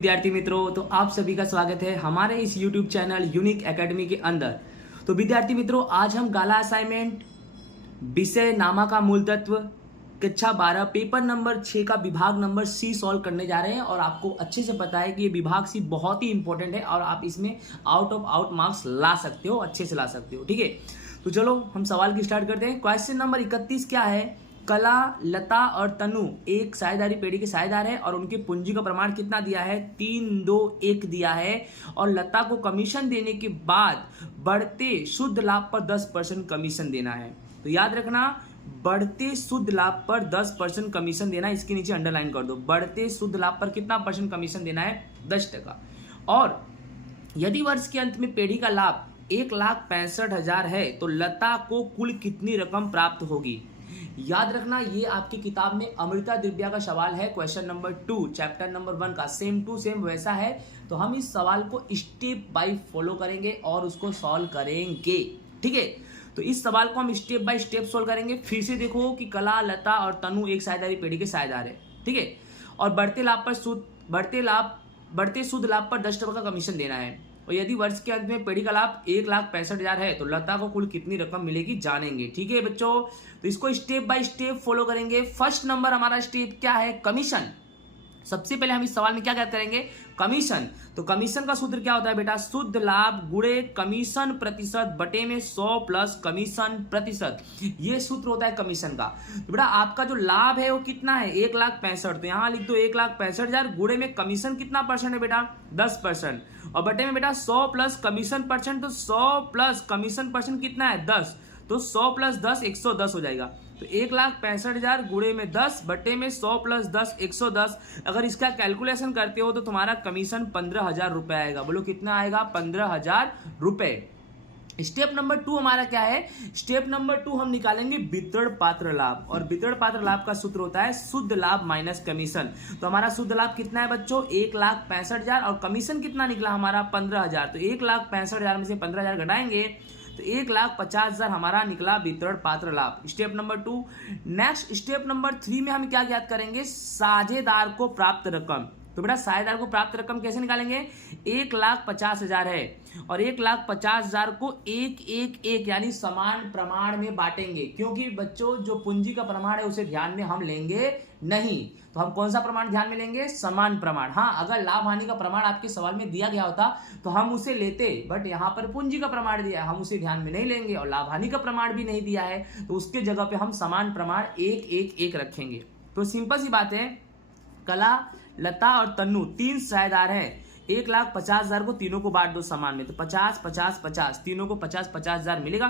विद्यार्थी मित्रों, तो आप सभी का स्वागत है हमारे इस YouTube चैनल यूनिक एकेडमी के अंदर। तो विद्यार्थी मित्रों, आज हम गाला असाइनमेंट विषय नामा का मूल तत्व कक्षा 12 पेपर नंबर 6 का विभाग नंबर सी सॉल्व करने जा रहे हैं। और आपको अच्छे से पता है कि ये विभाग सी बहुत ही इंपॉर्टेंट है और आप इसमें आउट मार्क्स ला सकते हो, अच्छे से ला सकते हो। ठीक है, तो चलो हम सवाल की स्टार्ट करते हैं। क्वेश्चन नंबर 31 क्या है? कला, लता और तनु एक साझेदारी पेड़ी के साझेदार है और उनके पूंजी का प्रमाण कितना दिया है? 3, 2, 1 दिया है। और लता को कमीशन देने के बाद बढ़ते शुद्ध लाभ पर 10% कमीशन देना है। तो याद रखना, बढ़ते शुद्ध लाभ पर 10% कमीशन देना है। इसके नीचे अंडरलाइन कर दो, बढ़ते शुद्ध लाभ पर कितना परसेंट कमीशन देना है? 10%। और यदि वर्ष के अंत में पेढ़ी का लाभ 1,65,000 है तो लता को कुल कितनी रकम प्राप्त होगी? याद रखना, ये आपकी किताब में अमृता दिव्या का सवाल है, क्वेश्चन नंबर 2 चैप्टर नंबर 1 का। सेम टू सेम वैसा है। तो हम इस सवाल को स्टेप बाय फॉलो करेंगे और उसको सॉल्व करेंगे। ठीक है, तो इस सवाल को हम स्टेप बाय स्टेप सॉल्व करेंगे। फिर से देखो कि कला, लता और तनु एक साझेदारी पेड़ी के साझेदार है। ठीक है, और बढ़ते शुद्ध लाभ पर 10% का कमीशन देना है। और यदि वर्ष के अंत में पेड़ी का लाभ 1,65,000 है तो लता को कुल कितनी रकम मिलेगी जानेंगे। ठीक है बच्चों, तो इसको स्टेप बाय स्टेप फॉलो करेंगे। फर्स्ट नंबर हमारा स्टेप क्या है? कमीशन। सबसे पहले हम इस सवाल में क्या ज्ञात करेंगे? कमीशन। तो कमीशन का सूत्र क्या होता है बेटा? शुद्ध लाभ गुणे कमीशन प्रतिशत बटे में 100 प्लस कमीशन प्रतिशत। ये सूत्र होता है कमीशन का। तो बेटा आपका जो लाभ है वो कितना है? 1,65,000। तो यहां लिख दो 1,65,000 गुणे में कमीशन कितना परसेंट है बेटा? 10%। और बटे में बेटा 100 प्लस कमीशन परसेंट। तो 100 प्लस कमीशन परसेंट कितना है? 10। तो 100 प्लस 10 110 हो जाएगा। तो 1,65,000 गुणे में 10 बटे में 100 प्लस 10 110। अगर इसका कैलकुलेशन करते हो तो तुम्हारा कमीशन 15,000 रुपए आएगा। बोलो कितना आएगा? 15,000 रुपए। स्टेप नंबर 2 हमारा क्या है? स्टेप नंबर 2 हम निकालेंगे वितरण पात्र लाभ। और वितरण पात्र लाभ का सूत्र होता है शुद्ध लाभ माइनस कमीशन। तो हमारा शुद्ध लाभ कितना है बच्चों? 1,65,000 और कमीशन कितना निकला हमारा? 15,000। तो 1,65,000 में से 15,000 घटाएंगे तो 1,50,000 हमारा निकला वितरण पात्र लाभ। Step number 2। Next step number 3 में हम क्या ज्ञात करेंगे? साझेदार को प्राप्त रकम। तो बेटा साझेदार को प्राप्त रकम कैसे निकालेंगे? 1,50,000 है और 1,50,000 को 1-1-1 यानी समान प्रमाण में बांटेंगे। क्योंकि बच्चों जो पूंजी का प्रमाण है उसे ध्यान में हम लेंगे नहीं। तो हम कौन सा प्रमाण ध्यान में लेंगे? समान प्रमाण। हाँ, अगर लाभ हानि का प्रमाण आपके सवाल में दिया गया होता तो हम उसे लेते, बट यहाँ पर पूंजी का प्रमाण दिया है, हम उसे ध्यान में नहीं लेंगे। और लाभ हानि का प्रमाण भी नहीं दिया है तो उसके जगह पे हम समान प्रमाण 1-1-1 रखेंगे। तो सिंपल सी बात है, कला, लता और तन्नू 3 साझेदार हैं। 1,50,000 को तीनों को बांट दो समान में। तो 50-50-50 तीनों को 50-50,000 मिलेगा।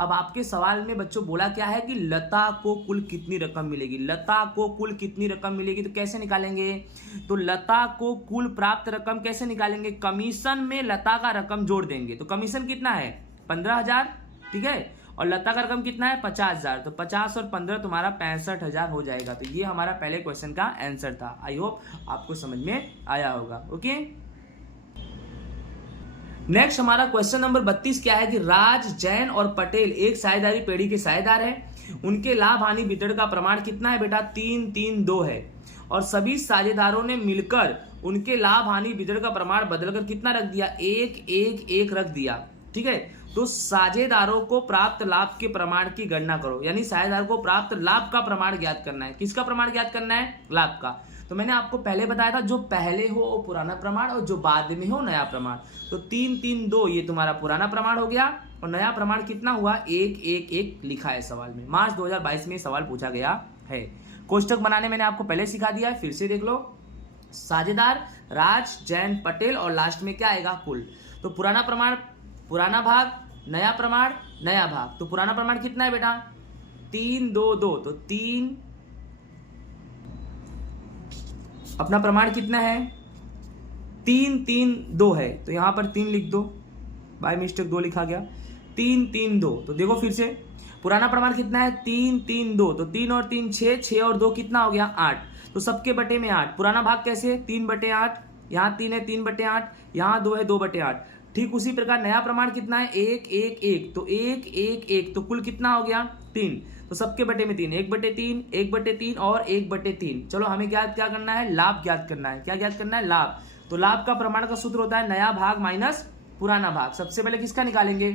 अब आपके सवाल में बच्चों बोला क्या है कि लता को कुल कितनी रकम मिलेगी? लता को कुल कितनी रकम मिलेगी तो कैसे निकालेंगे? तो लता को कुल प्राप्त रकम कैसे निकालेंगे? कमीशन में लता का रकम जोड़ देंगे। तो कमीशन कितना है? 15,000। ठीक है, और लता का रकम कितना है? 50,000। तो 50 और 15 तुम्हारा 65,000 हो जाएगा। तो ये हमारा पहले क्वेश्चन का आंसर था। आई होप आपको समझ में आया होगा। ओके, नेक्स्ट हमारा क्वेश्चन नंबर 32 क्या है कि राज, जैन और पटेल एक साझेदारी पेड़ी के साझेदार है। उनके लाभ हानि वितरण का प्रमाण कितना है बेटा? 3-3-2 है। और सभी साझेदारों ने मिलकर उनके लाभ हानि वितरण का प्रमाण बदलकर कितना रख दिया? 1-1-1 रख दिया। ठीक है, तो साझेदारों को प्राप्त लाभ के प्रमाण की गणना करो। यानी साझेदार को प्राप्त लाभ का प्रमाण ज्ञात करना है। किसका प्रमाण ज्ञात करना है? लाभ का। तो मैंने आपको पहले बताया था जो पहले हो वो पुराना प्रमाण और जो बाद में हो नया प्रमाण। तो 3-3-2 ये तुम्हारा पुराना प्रमाण हो गया और नया प्रमाण कितना हुआ? 1-1-1 लिखा है सवाल में। मार्च 2022 में सवाल पूछा गया है। कोष्टक बनाने मैंने आपको पहले सिखा दिया है, फिर से देख लो। साझेदार राज, जैन, पटेल और लास्ट में क्या आएगा? कुल। तो पुराना प्रमाण पुराना भाग, नया प्रमाण नया भाग। तो पुराना प्रमाण कितना है बेटा? 3-2-2। तो 3 अपना प्रमाण कितना है? 3-3-2 है। तो यहां पर 3 लिख दो, बाय मिस्टेक 2 लिखा गया। 3-3-2। तो देखो फिर से पुराना प्रमाण कितना है? 3-3-2। तो 3 और 3 6, 6 और 2 कितना हो गया? 8। तो सबके बटे में 8। पुराना भाग कैसे? 3/8। यहाँ 3 है 3/8, यहाँ 2 है 2/8। ठीक उसी प्रकार नया प्रमाण कितना है? 1-1-1। तो 1-1-1 तो कुल कितना हो गया? 3। तो सबके बटे में 3, 1/3, 1/3 और 1/3। चलो हमें क्या करना है? लाभ ज्ञात करना है। क्या ज्ञात करना है? लाभ। तो लाभ का प्रमाण का सूत्र होता है नया भाग माइनस पुराना भाग। सबसे पहले किसका निकालेंगे?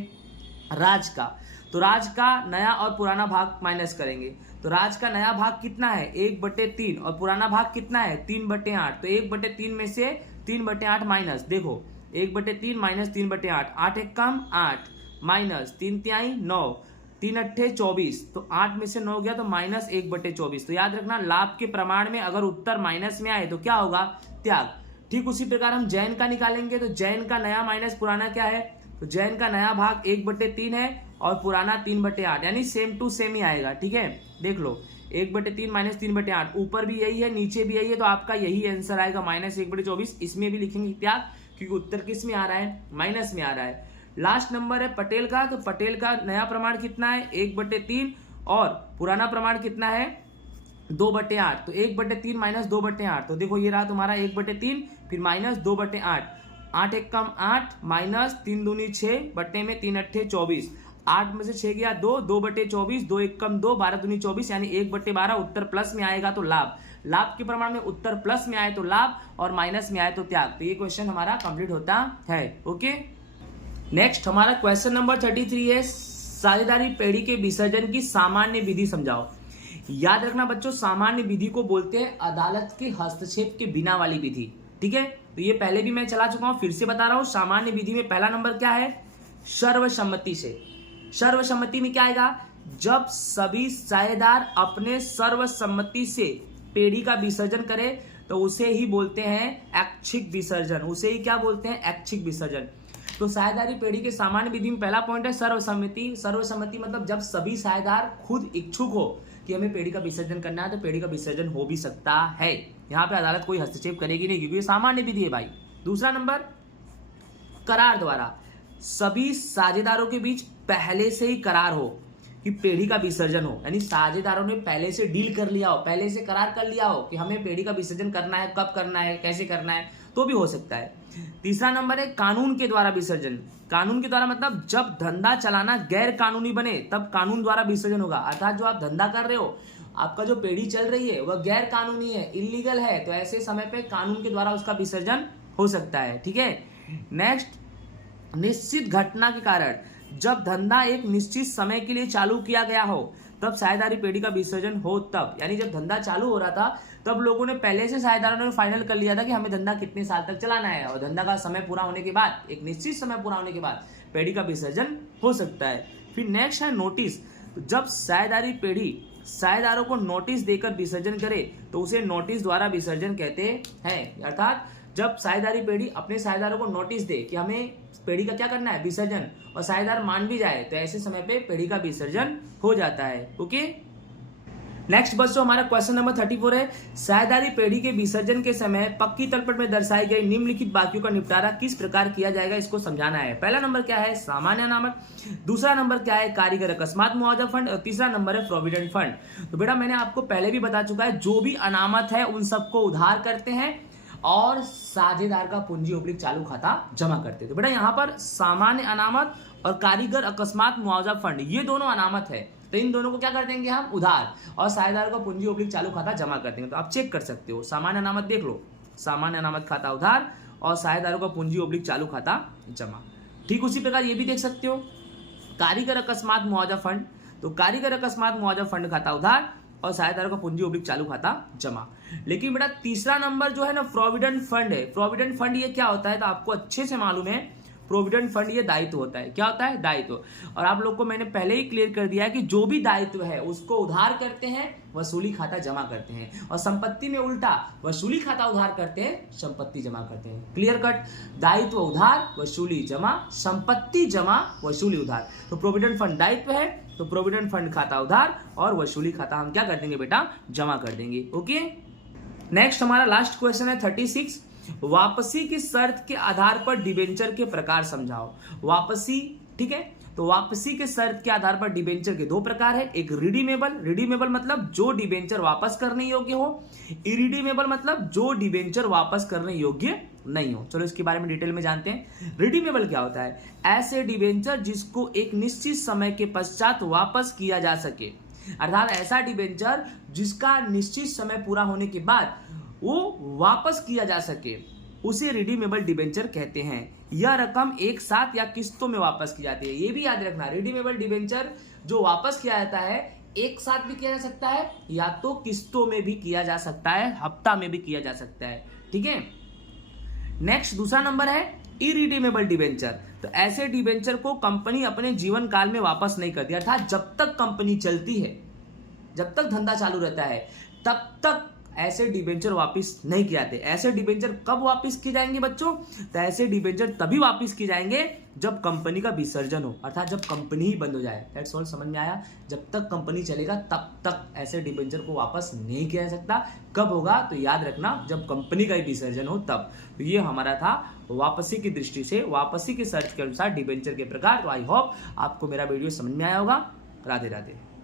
राज का। तो राज का नया और पुराना भाग माइनस करेंगे। तो राज का नया भाग कितना है? 1/3 और पुराना भाग कितना है? 3/8। तो 1/3 में से 3/8 माइनस, देखो 1/3 माइनस 3/8, 8 एक कम 8 माइनस 3 तिहाई 9, 3 अट्ठे 24। तो 8 में से 9 गया तो माइनस 1/24। तो याद रखना लाभ के प्रमाण में अगर उत्तर माइनस में आए तो क्या होगा? त्याग। ठीक उसी प्रकार हम जैन का निकालेंगे। तो जैन का नया माइनस पुराना क्या है? तो जैन का नया भाग 1/3 है और पुराना 3/8, यानी सेम टू सेम ही आएगा। ठीक है, देख लो 1/3 माइनस 3/8, ऊपर भी यही है नीचे भी यही है, तो आपका यही आंसर आएगा माइनस 1/24। इसमें भी लिखेंगे त्याग क्योंकि उत्तर किस में आ रहा है? माइनस में आ रहा है। लास्ट नंबर है पटेल का। तो पटेल का नया प्रमाण कितना है? 1/3 और पुराना प्रमाण कितना है? 2/8। तो 1/3 माइनस 2/8, तो देखो ये रहा तुम्हारा 1/3 फिर माइनस 2/8, 8 एक कम 8 माइनस 3 दूनी 6 बट्टे में 3 अट्ठे 24, 8 में से 6 गया 2, 2/24, 2 एक कम 2, 12 दूनी 24, यानी 1/12। उत्तर प्लस में आएगा तो लाभ। लाभ के प्रमाण में उत्तर प्लस में आए तो लाभ और माइनस में आए तो त्याग। तो ये क्वेश्चन हमारा कंप्लीट होता है। ओके, नेक्स्ट हमारा क्वेश्चन नंबर 33 है साझेदारी पेढ़ी के विसर्जन की सामान्य विधि समझाओ। याद रखना बच्चों, सामान्य विधि को बोलते हैं अदालत के हस्तक्षेप के बिना वाली विधि। ठीक है, तो ये पहले भी मैं चला चुका हूं, फिर से बता रहा हूं। सामान्य विधि में पहला नंबर क्या है? सर्वसम्मति से। सर्वसम्मति में क्या आएगा? जब सभी साझेदार अपने सर्वसम्मति से पेढ़ी का विसर्जन करे तो उसे ही बोलते हैं ऐच्छिक विसर्जन। उसे ही क्या बोलते हैं? ऐच्छिक विसर्जन। तो साझेदारी पेढ़ी के सामान्य विधि में पहला पॉइंट है सर्वसम्मति। सर्वसम्मति मतलब जब सभी साझेदार खुद इच्छुक हो कि हमें पेढ़ी का विसर्जन करना है तो पेढ़ी का विसर्जन हो भी सकता है। यहाँ पे अदालत कोई हस्तक्षेप करेगी नहीं क्योंकि ये सामान्य विधि है भाई। दूसरा नंबर करार द्वारा। सभी साझेदारों के बीच पहले से ही करार हो कि पेढ़ी का विसर्जन हो, यानी साझेदारों ने पहले से डील कर लिया हो, पहले से करार कर लिया हो कि हमें पेढ़ी का विसर्जन करना है, कब करना है, कैसे करना है, तो भी हो सकता है। तीसरा नंबर है कानून के द्वारा विसर्जन। कानून के द्वारा मतलब जब धंधा चलाना गैर कानूनी बने तब कानून द्वारा विसर्जन होगा। अर्थात जो आप धंधा कर रहे हो, आपका जो पेढ़ी चल रही है वह गैर कानूनी है, इलीगल है, तो ऐसे समय पे कानून के द्वारा उसका विसर्जन हो सकता है। ठीक है, नेक्स्ट निश्चित घटना के कारण। जब धंधा एक निश्चित समय के लिए चालू किया गया हो तब साझेदारी पेढ़ी का विसर्जन हो तब, यानी जब धंधा चालू हो रहा था तब लोगों ने पहले से साझेदारों ने फाइनल कर लिया था कि हमें धंधा कितने साल तक चलाना है, और धंधा का समय पूरा होने के बाद, एक निश्चित समय पूरा होने के बाद पेढ़ी का विसर्जन हो सकता है। फिर नेक्स्ट है नोटिस। जब साझेदारी पेढ़ी साझेदारों को नोटिस देकर विसर्जन करे तो उसे नोटिस द्वारा विसर्जन कहते हैं। अर्थात जब साझेदारी पेढ़ी अपने साझेदारों को नोटिस दे कि हमें पेढ़ी का क्या करना है? विसर्जन, और साझेदार मान भी जाए तो ऐसे समय पे पेढ़ी का विसर्जन हो जाता है। ओके, नेक्स्ट बच्चों हमारा क्वेश्चन नंबर 34 है साझेदारी पेढ़ी के विसर्जन के समय पक्की तलपट में दर्शाई गई निम्नलिखित बाकियों का निपटारा किस प्रकार किया जाएगा, इसको समझाना है। पहला नंबर क्या है? सामान्य अनामत। दूसरा नंबर क्या है? कारीगर अकस्मात मुआवजा फंड। और तीसरा नंबर है प्रोविडेंट फंड। तो बेटा मैंने आपको पहले भी बता चुका है, जो भी अनामत है उन सबको उधार करते हैं और साझेदार का पूंजी ओब्लिक चालू खाता जमा करते। तो बेटा यहाँ पर सामान्य अनामत और कारीगर अकस्मात मुआवजा फंड, ये दोनों अनामत है, तो इन दोनों को क्या कर देंगे हम? उधार, और साझेदार को पूंजी ओब्लिक चालू खाता जमा कर देंगे। तो आप चेक कर सकते हो, सामान्य अनामत देख लो, सामान्य अनामत खाता उधार और साझेदारों का पूंजी ओब्लिक चालू खाता जमा। ठीक उसी प्रकार ये भी देख सकते हो कारीगर अकस्मात मुआवजा फंड। तो कारीगर अकस्मात मुआवजा फंड खाता उधार और साझेदारों का पूंजी ओब्लिक चालू खाता जमा। लेकिन बेटा तीसरा नंबर जो है ना प्रोविडेंट फंड है। प्रोविडेंट फंड ये क्या होता है? तो आपको अच्छे से मालूम है, प्रोविडेंट फंड ये दायित्व होता है। क्या होता है? दायित्व। और आप लोग को मैंने पहले ही क्लियर कर दिया है कि जो भी दायित्व है उसको उधार करते हैं, वसूली खाता जमा करते हैं, और संपत्ति में उल्टा, वसूली खाता उधार करते हैं, संपत्ति जमा करते हैं। Clear cut? दायित्व उधार, वसूली जमा, संपत्ति जमा, वसूली उधार। तो प्रोविडेंट फंड दायित्व है, तो प्रोविडेंट फंड खाता उधार और वसूली खाता हम क्या कर देंगे बेटा? जमा कर देंगे। ओके, नेक्स्ट हमारा लास्ट क्वेश्चन है 36 वापसी की शर्त के आधार पर डिबेंचर के प्रकार समझाओ। वापसी, ठीक है, तो वापसी के शर्त के आधार पर डिबेंचर के दो प्रकार है। एक रिडीमेबल, रिडीमेबल मतलब जो डिबेंचर वापस करने योग्य हो, इरिडीमेबल मतलब जो डिबेंचर वापस करने योग्य नहीं हो। चलो इसके बारे में डिटेल में जानते हैं। रिडीमेबल क्या होता है? ऐसे डिबेंचर जिसको एक निश्चित समय के पश्चात वापस किया जा सके। अर्थात ऐसा डिबेंचर जिसका निश्चित समय पूरा होने के बाद वो वापस किया जा सके, उसे रिडीमेबल डिबेंचर कहते हैं। यह रकम एक साथ या किस्तों में वापस की जाती है। ये भी याद रखना, रिडीमेबल डिबेंचर जो वापस किया जाता है एक साथ भी किया जा सकता है या तो किस्तों में भी किया जा सकता है, हफ्ता में भी किया जा सकता है। ठीक है, नेक्स्ट दूसरा नंबर है इरिडीमेबल डिबेंचर। तो ऐसे डिबेंचर को कंपनी अपने जीवन काल में वापस नहीं करती, अर्थात जब तक कंपनी चलती है, जब तक धंधा चालू रहता है, तब तक ऐसे डिबेंचर वापस नहीं किए जाते। ऐसे डिबेंचर कब वापस किए जाएंगे बच्चों? तो ऐसे डिबेंचर तभी वापस किए जाएंगे जब कंपनी का विसर्जन हो, अर्थात जब कंपनी ही बंद हो जाए। दैट्स ऑल, समझ में आया? जब तक कंपनी चलेगा तब तक ऐसे डिबेंचर को वापस नहीं किया जा सकता। कब होगा? तो याद रखना, जब कंपनी का ही विसर्जन हो तब। तो ये हमारा था वापसी की दृष्टि से, वापसी के सर्च के अनुसार डिबेंचर के प्रकार। तो आई होप आपको मेरा वीडियो समझ में आया होगा। राधे राधे।